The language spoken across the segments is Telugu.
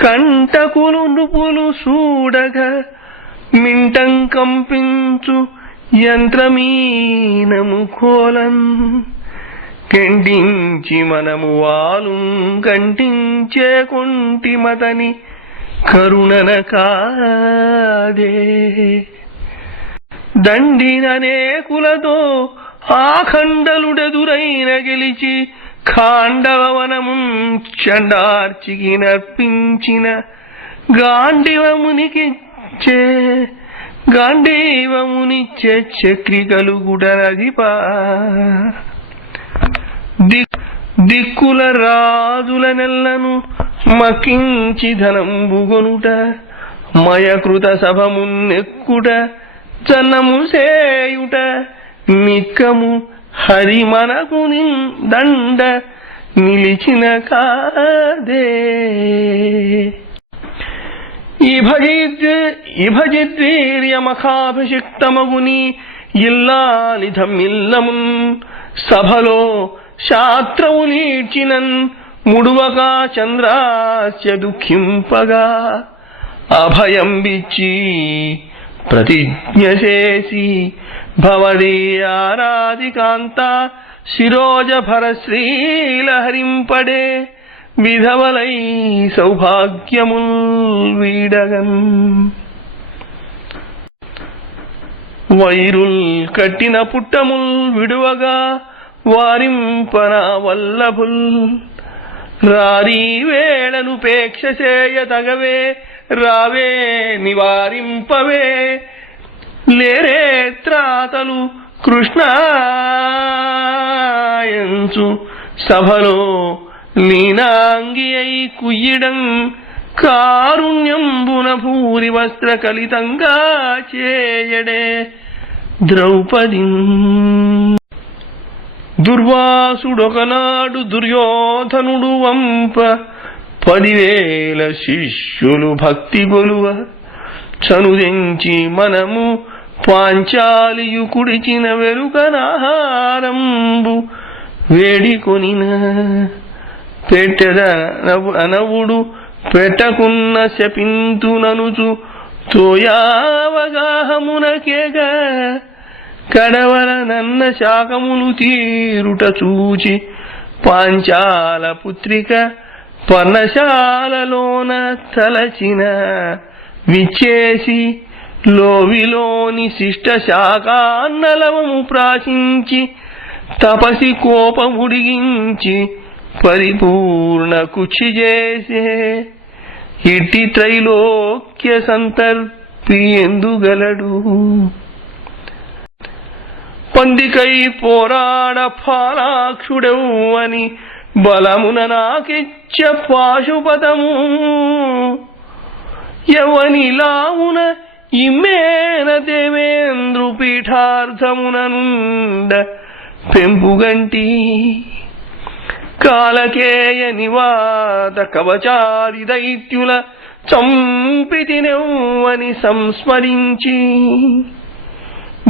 కంటకులు నృపులు చూడగా మింటం కంపించు యంత్రమీనము కోలం. కెండించి మనము వాలు కంటించే కొంటిమతని కరుణన కాదే దండిననేకులతో ఆఖండలుడెదురైన గెలిచి ఖాండవనము చండార్చికి నర్పించిన గాండివమునికిచ్చే గాంధీవమునిచ్చే చక్రికలుగుడనధిపా. ది దిక్కుల రాజుల నెల్లను మకించి ధనంబుగొనుట మయకృత సభమున్నెక్కుట చన్నము సేయుట నిక్కము హరి మనకు దండ నిలిచిన కాదే. ఇభజిద్వీర్యమఖాభిషిక్తమగుని ఇల్లాలిధమిల్లమున్ సభలో శాత్రవులీడ్చినన్ ముడువగా చంద్రాస్య దుఃఖింపగా అభయంబిచ్చి ప్రతిజ్ఞ చేసి భవదీయారాధికాంత శిరోజ భరశ్రీలహరింపడే విధవలై సౌభాగ్యముల్ వీడగన్ వైరుల్ కట్టిన పుట్టముల్ విడువగా వారింపన వల్లభుల్ రారీ వేళనుపేక్ష చేయ తగవే రావే నివారింపవే లేరే త్రాతలు కృష్ణాయంచు సభలో లీనాంగి అయి కుయ్యడం కారుణ్యంబున భూరి వస్త్ర కలితంగా చేయడే ద్రౌపది. దుర్వాసుడొకనాడు దుర్యోధనుడు వంప పదివేల శిష్యులు భక్తి గొలువ చనుదించి మనము పాంచాలియు కుడిచిన వెరుకనాహారంబు వేడికొనిన పెట్టెద అనవుడు పెట్టకున్న శపింతుననుచు తోయావగాహమునకేగ కడవల నన్న శాఖములు తీరుట చూచి పాంచాల పుత్రిక పర్ణశాలలోన తలచిన విచ్చేసి లోవిలోని శిష్ట శాఖాన్నలవము ప్రాశించి తపసి కోపముడిగించి పరిపూర్ణ కుచి చేసే ఇట్టి త్రైలోక్య సంతర్పి ఎందుగలడు పందికై పోరాడ ఫాలాక్షుడవు అని బలమున నాకిచ్చ పాశుపదము ఎవని ఇమ్మేన దేవేంద్రు పీఠార్థముననుండ పెంపుగంటి కాలకేయ నివాత కవచాది దైత్యుల చంపితినెవ్వని సంస్మరించి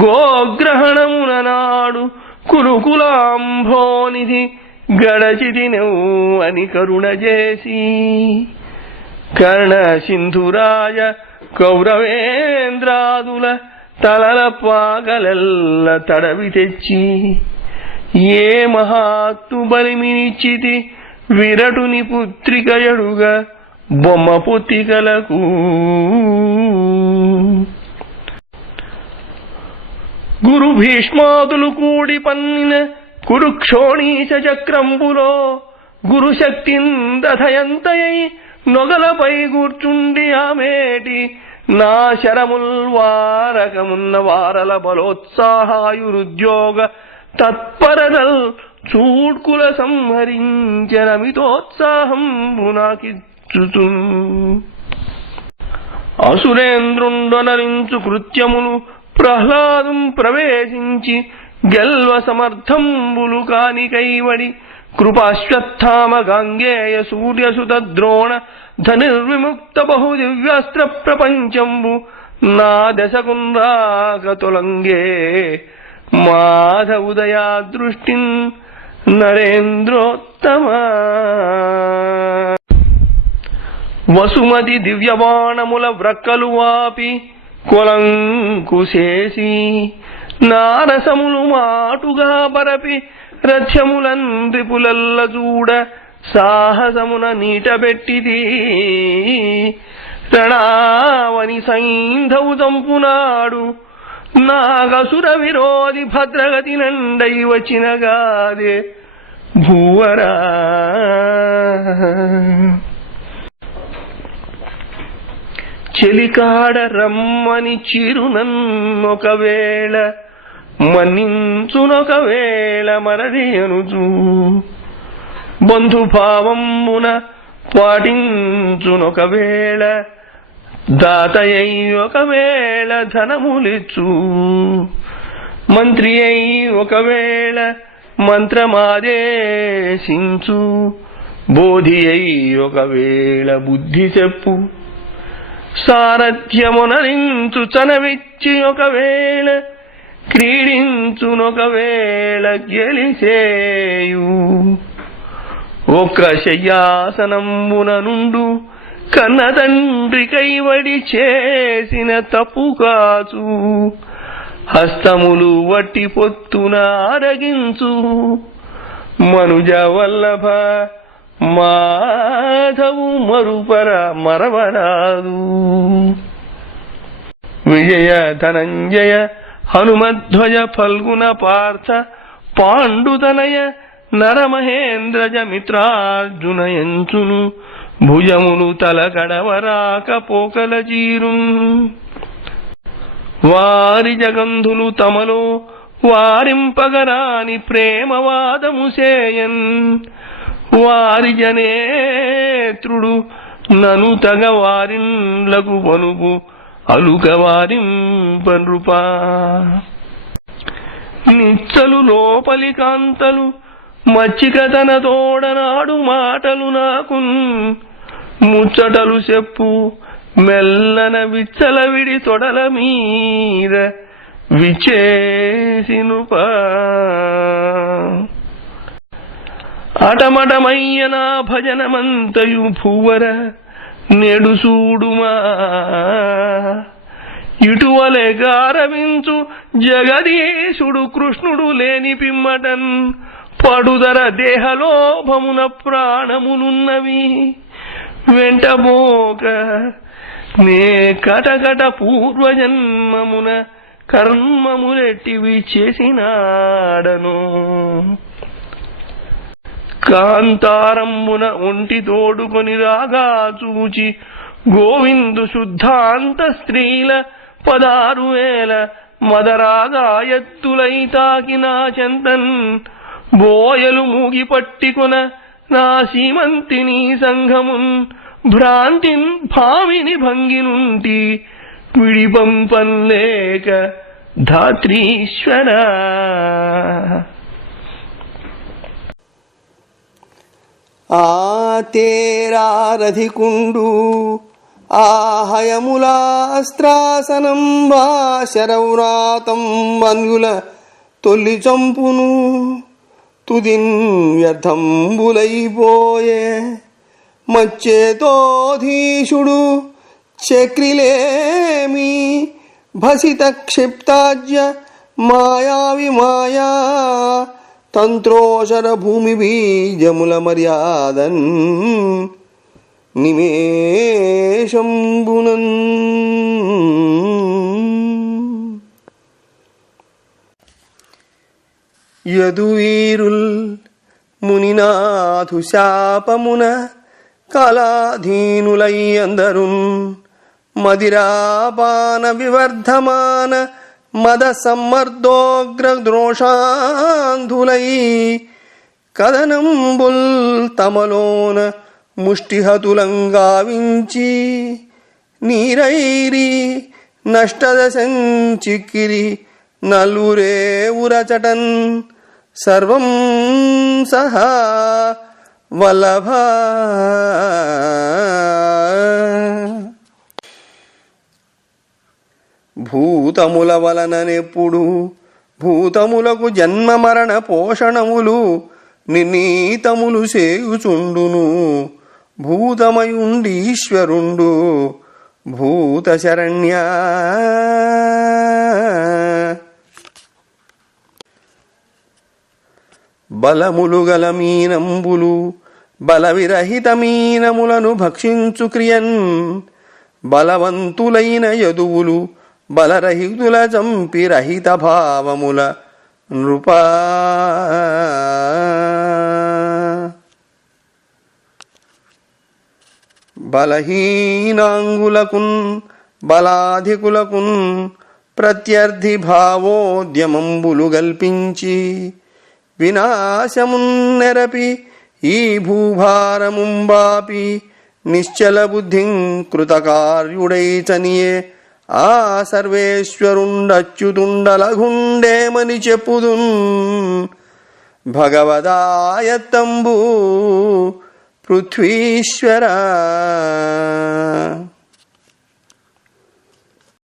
గోగ్రహణమున నాడు కురుకులాంభోనిధి గడచితినెవ్వని కరుణ చేసి కర్ణ సింధురాయ కౌరవేంద్రాదుల తలల పాగలెల్ల తడవి తెచ్చి ఏ మహాత్తు బలిమినిచ్చితి విరటుని పుత్రికయడుగా బొమ్మ పొత్తికలకు గురు భీష్మాదులు కూడి పన్నిన కురుక్షోణీశ చక్రంబులో గురు శక్తిందథయంతయై నొగలపై కూర్చుండి ఆమెటి నా శరముల్ వారకమున్న వారల బలోత్సాహాయురుద్యోగ తత్పరదల్ చూడ్కుల సంహరించనమితోత్సాహం నాకిచ్చుతు అసురేంద్రుండొనరించు కృత్యములు ప్రహ్లాదం ప్రవేశించి గెల్వ సమర్థంబులు కాని కైవడి కృపాశ్వత్థామ గాంగేయ సూర్యసుత ద్రోణ ధనిర్విముక్త బహు దివ్యాస్త్ర ప్రపంచంబు నా దశకుంరాక మాధ ఉదయా దృష్టి నరేంద్రోత్తమ. వసుమతి దివ్యబాణముల వ్రక్కలు వాపి కొలంకుశేసి నారసములు మాటుగా పరపి రథ్యములన్ పులల్ల చూడ సాహసమున నీటబెట్టిది. రణావని సైంధవు చంపునాడు. నాగసుర విరోధి భద్రగతి నండై వచ్చిన గాదే భూవరా. చెలికాడ రమ్మని చిరునన్నొకవేళ మన్నించునొకవేళ మరది అనుచు బంధుభావమున పాటించునొకవేళ దాతయ్య ఒకవేళ ధనములిచ్చు. మంత్రి అయి ఒకవేళ మంత్రమాదేశించు. బోధి అయి ఒకవేళ బుద్ధి చెప్పు సారథ్యమునరించు చనవిచ్చి ఒకవేళ క్రీడించునొకవేళ గెలిసేయు ఒక శయ్యాసనంబున నుండు కన్న తండ్రి కైవడి చేసిన తప్పు కాచు హస్తములు వట్టి పొత్తున అరగించు. మనుజ వల్లభ మాధవు మరుపర మరవరాదు. విజయ ధనంజయ హనుమధ్వజ ఫల్గుణ పార్థ పాండుతనయ నరమహేంద్రజ మిత్రార్జునయంచును భుజములు తలకడవరాక పోకల చీరున్. వారి జగంధులు తమలో వారింపగరాని ప్రేమవాదము సేయన్. వారి జనేత్రుడు నను తగ వారిన్లకు పనుపు అలుకవారింపనృపా నిచ్చలు లోపలి కాంతలు మచ్చిక తన తోడనాడు మాటలు నాకు ముచ్చటలు చెప్పు మెల్లన విచ్చల విడి తొడల మీద విచేసినుపా అటమటమయ్య నా భజనమంతయు భూవర నేడు చూడుమా. ఇటువలే గారవించు జగదీశుడు కృష్ణుడు లేని పిమ్మటన్. పడుదర దేహలోభమున ప్రాణమునున్నవి వెంటబోక నే కటకట పూర్వజన్మమున కర్మములెట్టివి చేసినాడను. కాంతారంబున ఒంటి తోడుకొని రాగా చూచి గోవిందు శుద్ధాంత స్త్రీల పదారు వేల మదరాగా ఎత్తులై తాకినా చెంతన్ బోయలు మూగి పట్టికొన నా సీమంతిని సంఘమున్ భ్రాంతిన్ భావిని భంగినుంటి విడిపంపన్లేక ధాత్రీశ్వర. ఆ తేరారధికుండు ఆహయములాస్త్రాసనం వా శరవ్రాతం అన్యుల తొల్లి చంపును. తుదిన్ వ్యర్థంబులైపోయే మచ్చేతోధీషుడు చక్రిలేమి భసిత క్షిప్తాజ్య మాయావి మాయా తంత్రోశర భూమి బీజముల మర్యాదన్ నిమేషంబునన్. యదువీరుల్ మునినాథు శాపమున కళాధీనులై అందరున్ మదిరాపాన వివర్ధమాన మద సమ్మర్దోగ్ర ద్రోషాంధులై తమలోన ముష్టిహతులంగావించి నీరైరి నష్టదశంచిక్కిరి నలురే ఉరచటన్ సర్వం సహా వల్లభ భూతముల వలననెప్పుడు? భూతములకు జన్మ మరణ పోషణములు నిర్ణీతములు సేయుచుండును భూతమయుండీశ్వరుండు. భూతశరణ్య. బలములు గల మీనంబులు బలవిరహిత మీనములను భక్షించు క్రియన్ బలవంతులైన యదువులు బలరహితుల చంపి రహిత భావముల నృప. బలహీనాంగులకున్ బలాధికులకున్ ప్రత్యర్థి భావోద్యమంబులు గల్పించి వినాశమున్ నెరపి ఈ భూభారముంబాపి నిశ్చల బుద్ధిం కృతకార్యుడైచనియే ఆ సర్వేశ్వరుండచ్యుతుండలగుండేమని చెప్పుదున్. భగవదాయత్తంబు పృథ్వీశ్వర.